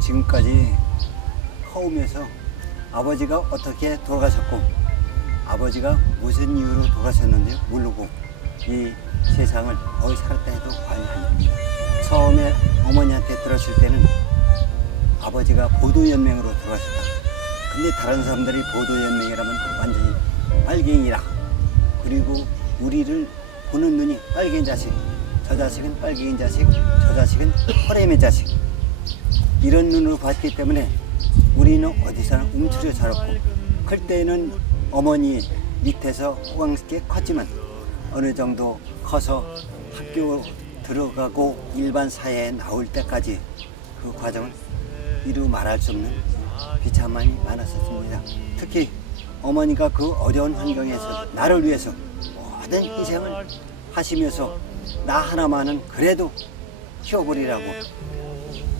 지금까지 커오면서 아버지가 어떻게 돌아가셨고 아버지가 무슨 이유로 돌아가셨는지 모르고 이 세상을 거의 살았다 해도 과언이 아닙니다. 처음에 어머니한테 들었을 때는 아버지가 보도연맹으로 돌아가셨다. 근데 다른 사람들이 보도연맹이라면 완전히 빨갱이라 그리고 우리를 보는 눈이 빨갱이 자식 저 자식은 빨갱이 자식 저 자식은 허래미 자식 이런 눈으로 봤기 때문에 우리는 어디서나 움츠려 자랐고 클 때는 어머니 밑에서 호강스럽게 컸지만 어느 정도 커서 학교 들어가고 일반 사회에 나올 때까지 그 과정을 이루 말할 수 없는 비참함이 많았었습니다. 특히 어머니가 그 어려운 환경에서 나를 위해서 모든 희생을 하시면서 나 하나만은 그래도 키워버리라고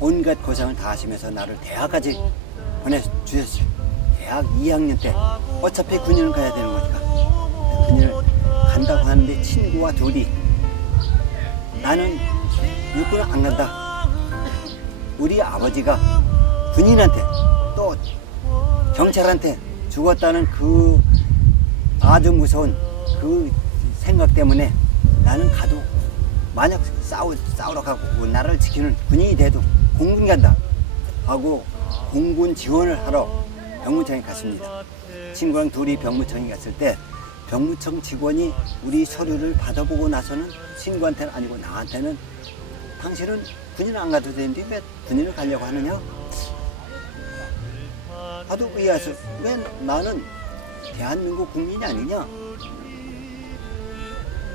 온갖 고생을 다 하시면서 나를 대학까지 보내주셨어요. 대학 2학년 때 어차피 군인을 가야 되는 거니까 군인을 간다고 하는데 친구와 둘이 나는 육군을 안 간다. 우리 아버지가 군인한테 또 경찰한테 죽었다는 그 아주 무서운 그 생각 때문에 나는 가도 만약 싸우, 싸우러 가고 나라를 지키는 군인이 돼도 공군 간다 하고 공군 지원을 하러 병무청에 갔습니다. 친구랑 둘이 병무청에 갔을 때 병무청 직원이 우리 서류를 받아보고 나서는 친구한테는 아니고 나한테는 당신은 군인 안 가도 되는데 왜 군인을 가려고 하느냐? 하도 의아해서 왜 나는 대한민국 국민이 아니냐?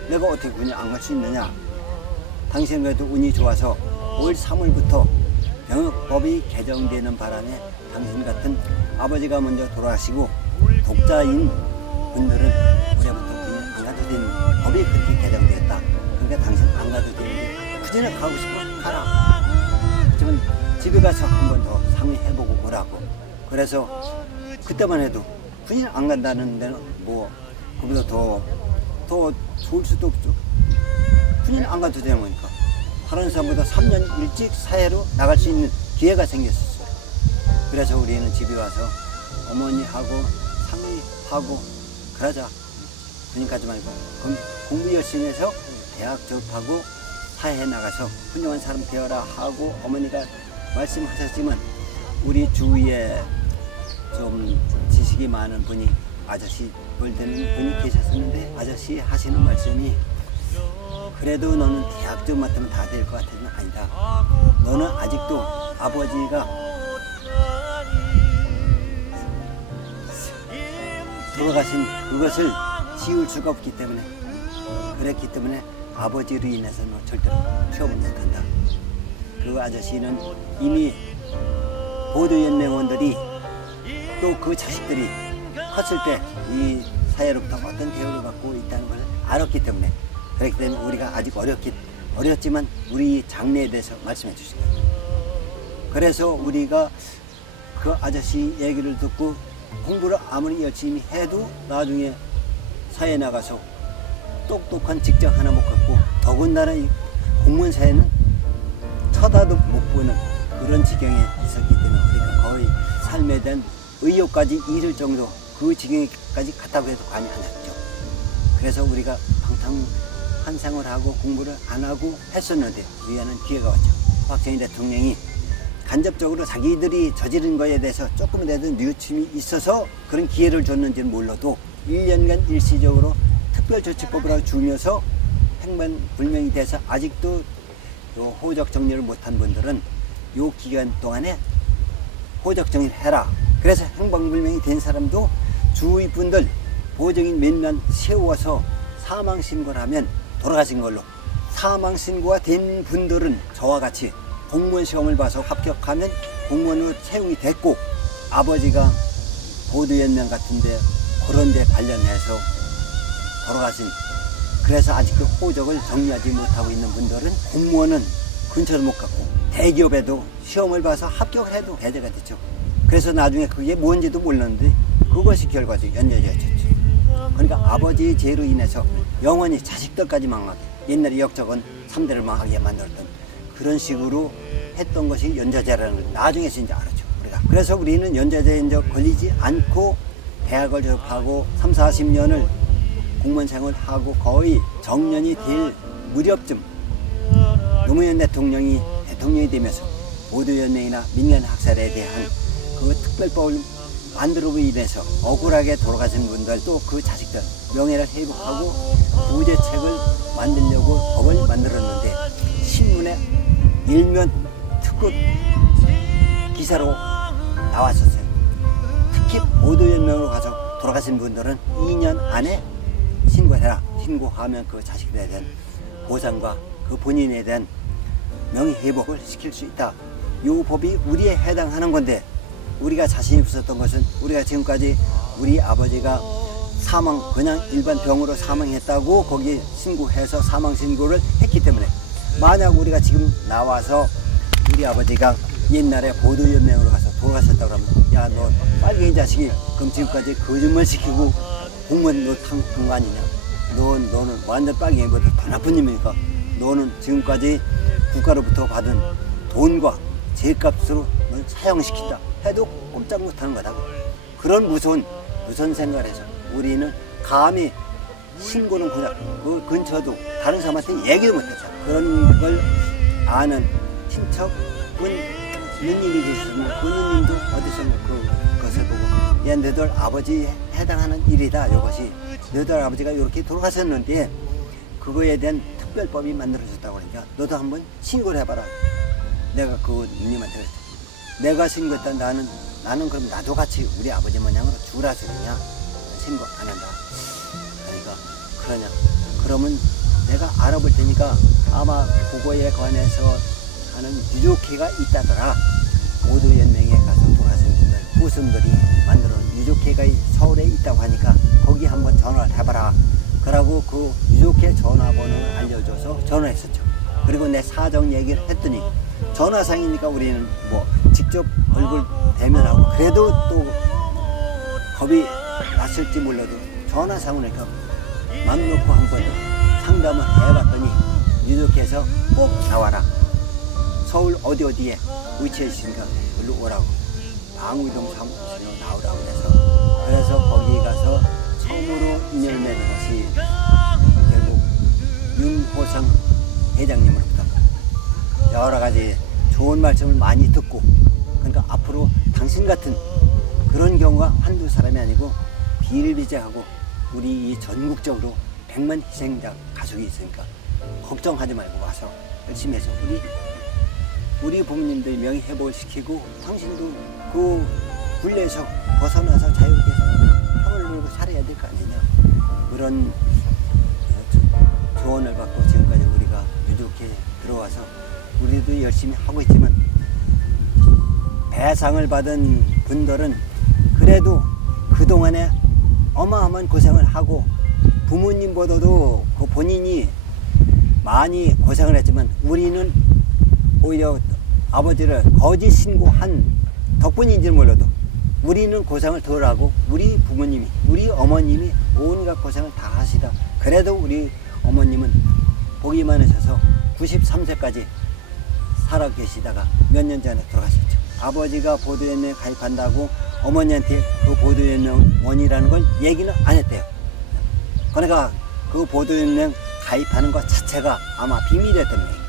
내가 어떻게 군인 안 갈 수 있느냐? 당신 그래도 운이 좋아서 올 3월부터 병역법이 개정되는 바람에 당신 같은 아버지가 먼저 돌아가시고 독자인 분들은 올해부터 군인 안 가도 되는 법이 그렇게 개정되었다. 그러니까 당신 안 가도 되는데 군인을 가고 싶어 가라. 그러면 집에 가서 한 번 더 상의해보고 오라고. 그래서 그때만 해도 군인 안 간다는 데는 뭐 그보다 더, 더 좋을 수도 없죠. 군인 안 가도 되는 거니까. 다른 사람보다 3년 일찍 사회로 나갈 수 있는 기회가 생겼었어요. 그래서 우리는 집에 와서 어머니하고 상의하고 그러자. 가지 말고 공부 열심히 해서 대학 졸업하고 사회에 나가서 훌륭한 사람 되어라 하고 어머니가 말씀하셨지만 우리 주위에 좀 지식이 많은 분이 아저씨 볼 때는 분이 계셨었는데 아저씨 하시는 말씀이 그래도 너는 대학 좀 맡으면 다 될 것 같으면 아니다. 너는 아직도 아버지가 돌아가신 그것을 지울 수가 없기 때문에 그랬기 때문에 아버지로 인해서 너 절대로 취업을 못한다. 그 아저씨는 이미 보도연맹원들이 또 그 자식들이 컸을 때 이 사회로부터 어떤 대우를 받고 있다는 걸 알았기 때문에 그렇기 때문에 우리가 아직 어렸기 어렸지만 우리 장래에 대해서 말씀해 주신 거예요. 그래서 우리가 그 아저씨 얘기를 듣고 공부를 아무리 열심히 해도 나중에 사회에 나가서 똑똑한 직장 하나 못 갖고 더군다나 이 공무원 사회는 쳐다도 못 보는 그런 지경에 있었기 때문에 우리가 거의 삶에 대한 의욕까지 잃을 정도 그 지경까지 갔다고 해도 과언이 아니었죠. 그래서 우리가 방탕 한 생활하고 공부를 안 하고 했었는데 우리에는 기회가 왔죠. 박정희 대통령이 간접적으로 자기들이 저지른 거에 대해서 조금이라도 뉘우침이 있어서 그런 기회를 줬는지는 몰라도 1년간 일시적으로 특별조치법을 주면서 행방불명이 돼서 아직도 요 호적 정리를 못한 분들은 요 기간 동안에 호적 정리를 해라. 그래서 행방불명이 된 사람도 주위 분들 보정인 몇 년 세워서 사망 신고를 하면 돌아가신 걸로 사망 신고가 된 분들은 저와 같이 공무원 시험을 봐서 합격하면 공무원으로 채용이 됐고 아버지가 보도연맹 같은데 그런데 관련해서 돌아가신 그래서 아직도 호적을 정리하지 못하고 있는 분들은 공무원은 근처를 못 갔고 대기업에도 시험을 봐서 합격을 해도 배제가 됐죠. 그래서 나중에 그게 뭔지도 몰랐는데 그것이 결과적으로 연결되어졌죠. 그러니까 아버지의 죄로 인해서 영원히 자식들까지 망하게 옛날에 역적은 3대를 망하게 만들었던 그런 식으로 했던 것이 연좌제라는 걸 나중에서 이제 알았죠. 우리가. 그래서 우리는 연좌제에 이제 걸리지 않고 대학을 졸업하고 3, 40년을 공무원 생활을 하고 거의 정년이 될 무렵쯤 노무현 대통령이 대통령이 되면서 보도연맹이나 민간 학살에 대한 그 특별법을 만들어로 인해서 억울하게 돌아가신 분들 또 그 자식들 명예를 회복하고 부재책을 만들려고 법을 만들었는데 신문에 일면 특급 기사로 나왔었어요. 특히 보도연맹으로 가서 돌아가신 분들은 2년 안에 신고해라. 신고하면 그 자식들에 대한 보상과 그 본인에 대한 명예 회복을 시킬 수 있다. 이 법이 우리에 해당하는 건데 우리가 자신이 없었던 것은 우리가 지금까지 우리 아버지가 사망 그냥 일반 병으로 사망했다고 거기 신고해서 사망 신고를 했기 때문에 만약 우리가 지금 나와서 우리 아버지가 옛날에 보도연맹으로 가서 돌아가셨다 그러면 야 너 빨갱이 자식이 그럼 지금까지 거짓말 시키고 공무원 너탄거 아니냐? 너 너는 완전 빨갱이보다 더 나쁜 놈이니까. 너는 지금까지 국가로부터 받은 돈과 제값으로 널 사형시킨다 해도 꼼짝 못하는 거다. 그런 무서운 무서운 생각을 해서 우리는 감히 신고는 그냥 그 근처도 다른 사람한테 얘기도 못했죠. 그런 걸 아는 친척은 누님이 계시면 그 누님도 어디서 그, 그것을 보고 야 너들 아버지에 해당하는 일이다. 이것이 너들 아버지가 이렇게 돌아가셨는데 그거에 대한 특별법이 만들어졌다고 그러니까 너도 한번 신고를 해봐라. 내가 그 누님한테 그랬지 내가 신고했다. 나는 나는 그럼 나도 같이 우리 아버지 모양으로 죽으라 소리냐 신고 안 한다 그러니까 그러냐. 그러면 내가 알아볼 테니까 아마 그거에 관해서 하는 유족회가 있다더라. 모두 연맹에 가서 돌아가신 분들 후손들이 만들어 유족회가 서울에 있다고 하니까 거기 한번 전화를 해봐라. 그러고 그 유족회 전화번호를 알려줘서 전화했었죠. 그리고 내 사정 얘기를 했더니 전화상이니까 우리는 뭐 직접 얼굴 대면하고 그래도 또 겁이 났을지 몰라도 전화상으니까 맘 놓고 한 번 상담을 해봤더니 유족해서 꼭 나와라. 서울 어디 어디에 위치해 있으니까 일로 오라고. 방위동 사무실로 나오라고 해서 그래서 거기 가서 처음으로 인연을 맺은 것이 결국 윤호성 회장님으로부터 여러 가지 좋은 말씀을 많이 듣고 그러니까 앞으로 당신 같은 그런 경우가 한두 사람이 아니고 비일비재하고 우리 이 전국적으로 100만 희생자 가족이 있으니까 걱정하지 말고 와서 열심히 해서 우리 우리 부모님들 명예 회복을 시키고 당신도 그 굴레에서 벗어나서 자유롭게 평을 누리고 살아야 될 거 아니냐. 그런 조언을 받고 지금까지 우리가 유족해 들어와서 우리도 열심히 하고 있지만 배상을 받은 분들은 그래도 그동안에 어마어마한 고생을 하고 부모님보다도 그 본인이 많이 고생을 했지만 우리는 오히려 아버지를 거짓 신고한 덕분인지 몰라도 우리는 고생을 덜 하고 우리 부모님이 우리 어머님이 온갖 고생을 다 하시다 그래도 우리 어머님은 복이 많으셔서 93세까지 살아 계시다가 몇 년 전에 돌아가셨죠. 아버지가 보도연맹에 가입한다고 어머니한테 그 보도연맹원이라는 걸 얘기는 안 했대요. 그러니까 그 보도연맹 가입하는 것 자체가 아마 비밀이었던 거예요.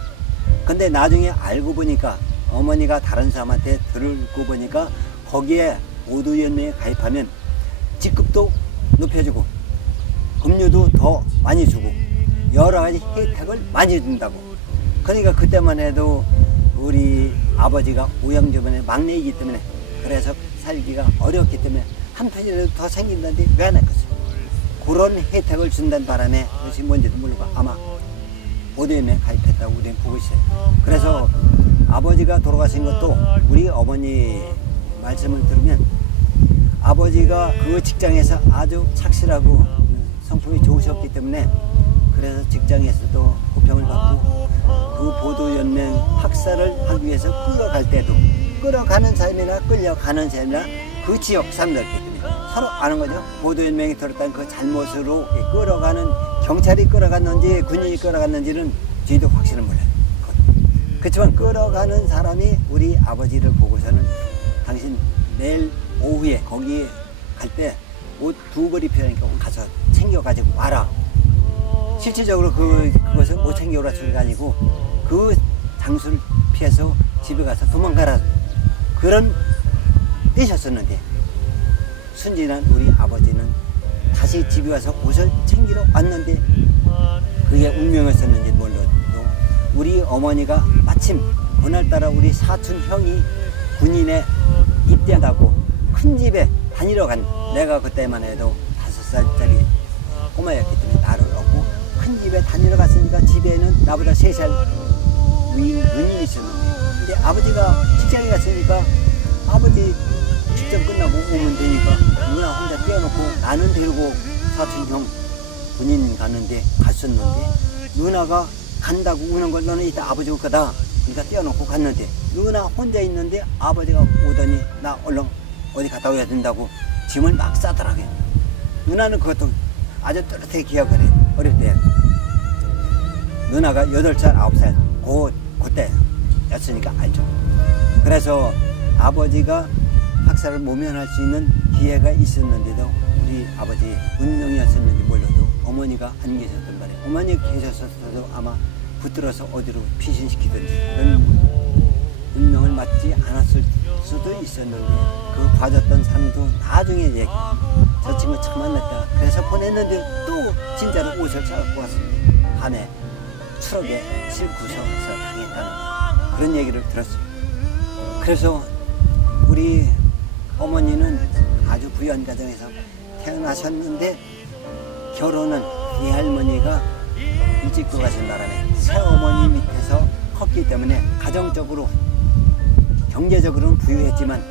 근데 나중에 알고 보니까 어머니가 다른 사람한테 들고 보니까 거기에 보도연맹에 가입하면 직급도 높여주고 급료도 더 많이 주고 여러 가지 혜택을 많이 준다고. 그러니까 그때만 해도 우리 아버지가 우양주변의 막내이기 때문에 그래서 살기가 어렵기 때문에 한 편이라도 더 생긴다는데 왜안 했겠어요? 그런 혜택을 준다는 바람에 그것이 뭔지도 모르고 아마 오대연에 가입했다고 우리는 보고 있어요. 그래서 아버지가 돌아가신 것도 우리 어머니 말씀을 들으면 아버지가 그 직장에서 아주 착실하고 성품이 좋으셨기 때문에 그래서 직장에서도 고평을 받고 그 보도연맹 학사를 하기 위해서 끌어갈 때도 끌어가는 사람이나 끌려가는 사람이나 그 지역 때문에 서로 아는 거죠. 보도연맹이 들었다는 그 잘못으로 끌어가는 경찰이 끌어갔는지 군인이 끌어갔는지는 저희도 확실은 몰라요. 그렇지만 끌어가는 사람이 우리 아버지를 보고서는 당신 내일 오후에 거기 갈 때 옷 두 벌 입혀야니까 가서 챙겨가지고 와라. 실질적으로 그, 그것을 못 챙겨오라 소리가 아니고 그 장소를 피해서 집에 가서 도망가라. 그런 뜻이었었는데 순진한 우리 아버지는 다시 집에 와서 옷을 챙기러 왔는데 그게 운명이었었는지 몰라도 우리 어머니가 마침 그날따라 우리 사촌 형이 군인에 입대한다고 큰 집에 다니러 간 내가 그때만 해도 다섯 살짜리 꼬마였기 때문에 나를 얻고 큰 집에 다니러 갔으니까 집에는 나보다 세 살 위인 누님이 있었는데 근데 아버지가 직장에 갔으니까 아버지 직장 끝나고 오면 되니까 누나 혼자 떼어놓고 나는 데리고 사촌 형 군인 가는데 갔었는데 누나가 간다고 우는 걸 너는 이따 아버지 올 거다. 그러니까 떼어놓고 갔는데 누나 혼자 있는데 아버지가 오더니 나 얼른 어디 갔다 오야 된다고 짐을 막 싸더라고요 누나는 그것도 아주 또렷하게 기억을 해. 어릴 때 누나가 여덟 살 아홉 살 그, 그때 였으니까 알죠 그래서 아버지가 학사를 모면할 수 있는 기회가 있었는데도 우리 아버지 운명이었었는지 몰라도 어머니가 안 계셨단 말이에요. 어머니 계셨어도 아마 붙들어서 어디로 피신시키든지 그런 운명을 맞지 않았을 수도 있었는데 그 봐줬던 삶도 나중에 얘기. 저 친구 참 만났다. 그래서 보냈는데 또 진짜로 옷을 사갖고 왔습니다. 밤에 추억에 실구셔서 당했다는 그런 얘기를 들었어요. 그래서 우리 어머니는 아주 부유한 가정에서 태어나셨는데 결혼은 이 할머니가 일찍 돌아가신 바람에 새어머니 밑에서 컸기 때문에 가정적으로 경제적으로는 부유했지만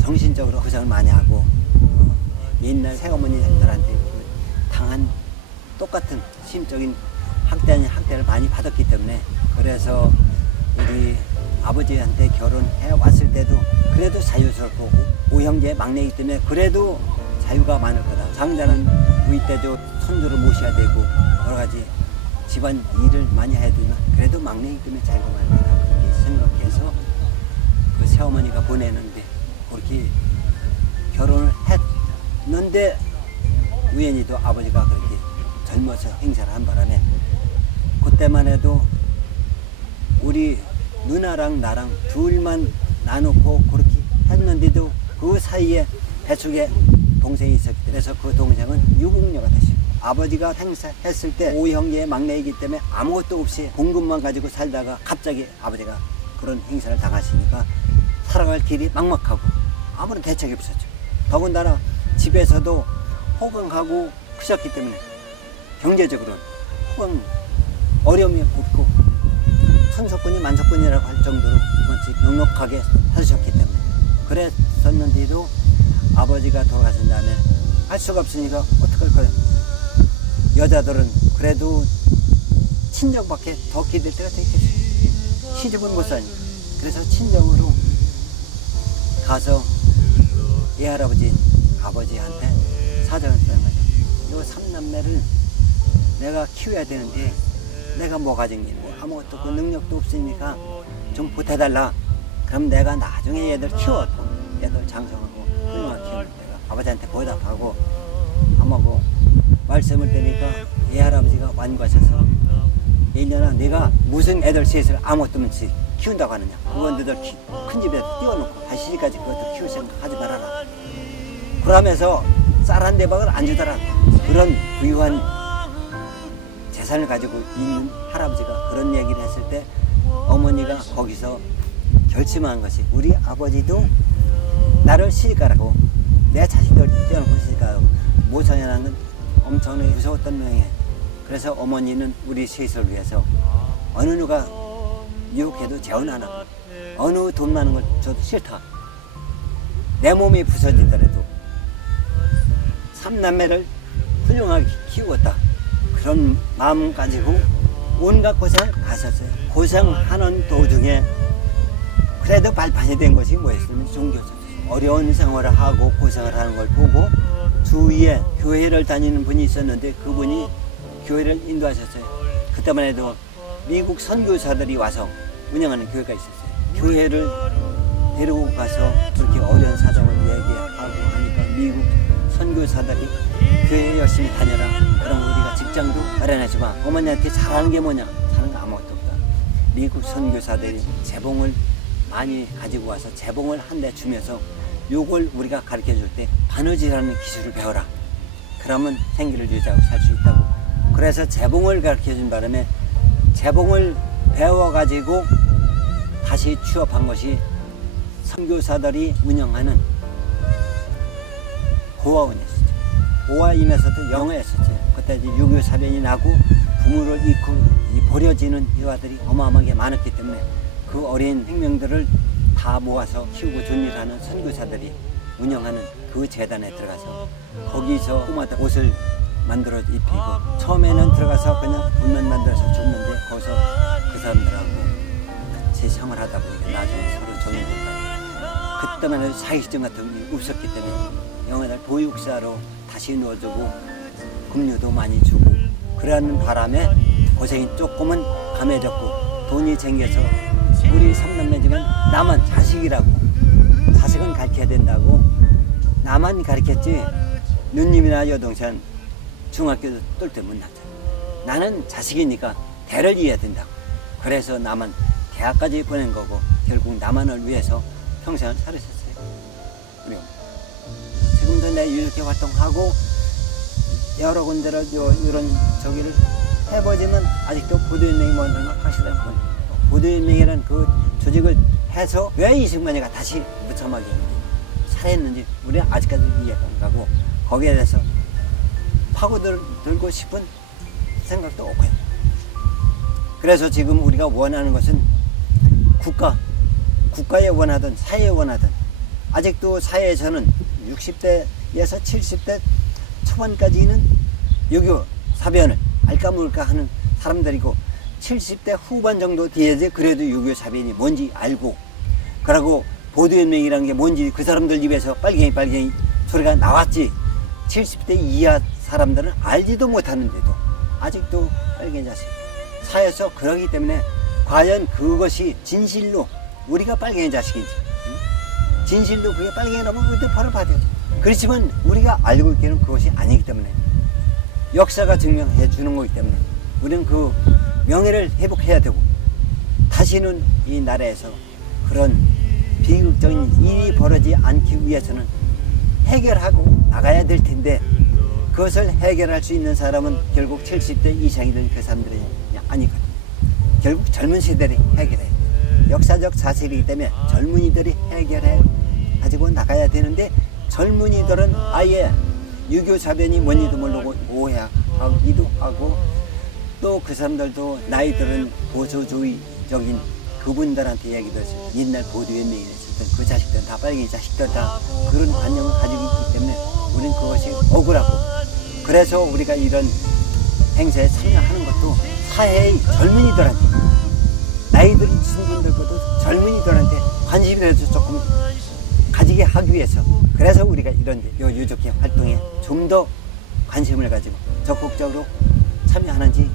정신적으로 고생을 많이 하고 어, 옛날 새어머니들한테 그 당한 똑같은 심적인 학대 아닌 학대를 많이 받았기 때문에 그래서 우리 아버지한테 결혼해 왔을 때도 그래도 자유스럽고 오형제 막내이기 때문에 그래도 자유가 많을 거다. 장자는 부위 때도 손주를 모셔야 되고 여러 가지 집안 일을 많이 해야 되지만 그래도 막내이기 때문에 자유가 많을 거다. 그렇게 생각해서 그 새어머니가 보내는데 그렇게 결혼을 했는데 우연히도 아버지가 그렇게 젊어서 행사를 한 바람에 그때만 해도 우리 누나랑 나랑 둘만 나놓고 그렇게 했는데도 그 사이에 배숙에 동생이 있었기 때문에 그래서 그 동생은 유국녀가 되시고 아버지가 행사했을 때 오형제의 막내이기 때문에 아무것도 없이 공급만 가지고 살다가 갑자기 아버지가 그런 행사를 당하시니까 살아갈 길이 막막하고 아무런 대책이 없었죠. 더군다나 집에서도 호강하고 크셨기 때문에 경제적으로는 호강 어려움이 없고 천석군이 만석군이라고 할 정도로 넉넉하게 사셨기 때문에 그랬었는데도 아버지가 돌아가신 다음에 할 수가 없으니까 어떡할 거예요? 여자들은 그래도 친정밖에 더 기댈 때가 되겠죠 시집은 못 사니까. 그래서 친정으로 가서 예할아버지 아버지한테 사정을 했다는 거죠 요 삼남매를 내가 키워야 되는데 내가 뭐게 있고 아무것도 없고 능력도 없으니까 좀 보태달라. 그럼 내가 나중에 얘들 키워도 얘들 장성하고 훌륭하게 키우면 내가 아버지한테 보답하고 아마고 말씀을 드리니까 예 할아버지가 완고하셔서 얘년아 내가 무슨 애들 셋을 아무것도 없이 키운다고 하느냐? 그건 너들 키- 큰 집에 띄워놓고 다시 시집까지 그것도 키울 생각 하지 말아라. 그러면서 쌀 한 대박을 안 주더라. 그런 부유한 재산을 가지고 있는 할아버지가 그런 얘기를 했을 때 어머니가 거기서 결심한 것이 우리 아버지도 나를 시집가라고 내 자식들 떼어놓고 시집가라고 모성이라는 건 엄청나게 무서웠던 명예 그래서 어머니는 우리 셋을 위해서 어느 누가 유혹해도 재혼 안 하고 어느 돈 많은 걸 줘도 싫다 내 몸이 부서지더라도 삼남매를 훌륭하게 키우었다. 그런 마음 가지고 온갖 고생을 가셨어요. 고생하는 도중에 그래도 발판이 된 것이 뭐였으면 종교였어요. 어려운 생활을 하고 고생을 하는 걸 보고 주위에 교회를 다니는 분이 있었는데 그분이 교회를 인도하셨어요. 그때만 해도 미국 선교사들이 와서 운영하는 교회가 있었어요. 교회를 데리고 가서 그렇게 어려운 사정을 얘기하고 하니까 미국 선교사들이 교회 열심히 다녀라. 직장도 마련하지 마. 어머니한테 잘하는 게 뭐냐? 잘하는 거 아무것도 없다. 미국 선교사들이 재봉을 많이 가지고 와서 재봉을 한 대 주면서 요걸 우리가 가르쳐 줄 때 바느질하는 기술을 배워라. 그러면 생기를 유지하고 살 수 있다고. 그래서 재봉을 가르쳐 준 바람에 재봉을 배워가지고 다시 취업한 것이 선교사들이 운영하는 영어였었어요. 그때 이제 유교 사변이 나고 부모를 잃고 이 버려지는 여아들이 어마어마하게 많았기 때문에 그 어린 생명들을 다 모아서 키우고 존일하는 선교사들이 운영하는 그 재단에 들어가서 거기서 꼬마들 옷을 만들어 입히고 처음에는 들어가서 그냥 옷만 만들어서 줬는데 거기서 그 사람들하고 같이 생활하다 보니까 나중에 서로 전해준다. 그때만 해도 사기증 같은 게 없었기 때문에 영어들 보육사로 다시 넣어주고 급료도 많이 주고 그러는 바람에 고생이 조금은 감해졌고 돈이 생겨서 우리 삼남매지만 나만 자식이라고 자식은 가르쳐야 된다고 나만 가르쳤지 누님이나 여동생 중학교도 똘똘 못 났잖아 나는 자식이니까 대를 이어야 된다고 그래서 나만 대학까지 보낸 거고 결국 나만을 위해서 평생을 살으셨어요 우리. 지금도 내 이렇게 활동하고 여러 군데를 요, 이런 저기를 해보지만 아직도 보도연맹이 뭔지 확실한 건 보도연맹이라는 그 조직을 해서 왜 이승만이가 다시 무참하게 살했는지 우리는 아직까지 이해가 안 가고 거기에 대해서 파고들고 싶은 생각도 없고요. 그래서 지금 우리가 원하는 것은 국가, 국가에 원하든 사회에 원하든 아직도 사회에서는 60대에서 70대 초반까지는 유교 사변을 알까 모를까 하는 사람들이고 70대 후반 정도 뒤에서 그래도 유교 사변이 뭔지 알고 그러고 보도연맹이라는 게 뭔지 그 사람들 입에서 빨갱이 빨갱이 소리가 나왔지 70대 이하 사람들은 알지도 못하는데도 아직도 빨갱이 자식 사회에서 그러기 때문에 과연 그것이 진실로 우리가 빨갱이 자식인지 응? 진실로 그게 빨갱이라면 그때 벌을 받아야죠 그렇지만 우리가 알고 있기는 그것이 아니기 때문에 역사가 증명해 주는 거기 때문에 우리는 그 명예를 회복해야 되고 다시는 이 나라에서 그런 비극적인 일이 벌어지지 않기 위해서는 해결하고 나가야 될 텐데 그것을 해결할 수 있는 사람은 결국 70대 이상이 된 그 사람들이 아니거든요. 결국 젊은 세대들이 해결해야 돼요. 역사적 사실이기 때문에 젊은이들이 해결해 가지고 나가야 되는데 젊은이들은 아예 유교 사변이 뭔지도 모르고 오해하기도 하고 또 그 사람들도 나이 들은 보수주의적인 그분들한테 얘기도 했어요. 옛날 보도연맹에 있었던 그 자식들은 다 빨갱이 자식들 다 그런 관념을 가지고 있기 때문에 우리는 그것이 억울하고 그래서 우리가 이런 행사에 참여하는 것도 사회의 젊은이들한테 나이 든 분들보다 젊은이들한테 관심이라도 조금 가지게 하기 위해서 그래서 우리가 이런 요 유족회 활동에 좀 더 관심을 가지고 적극적으로 참여하는지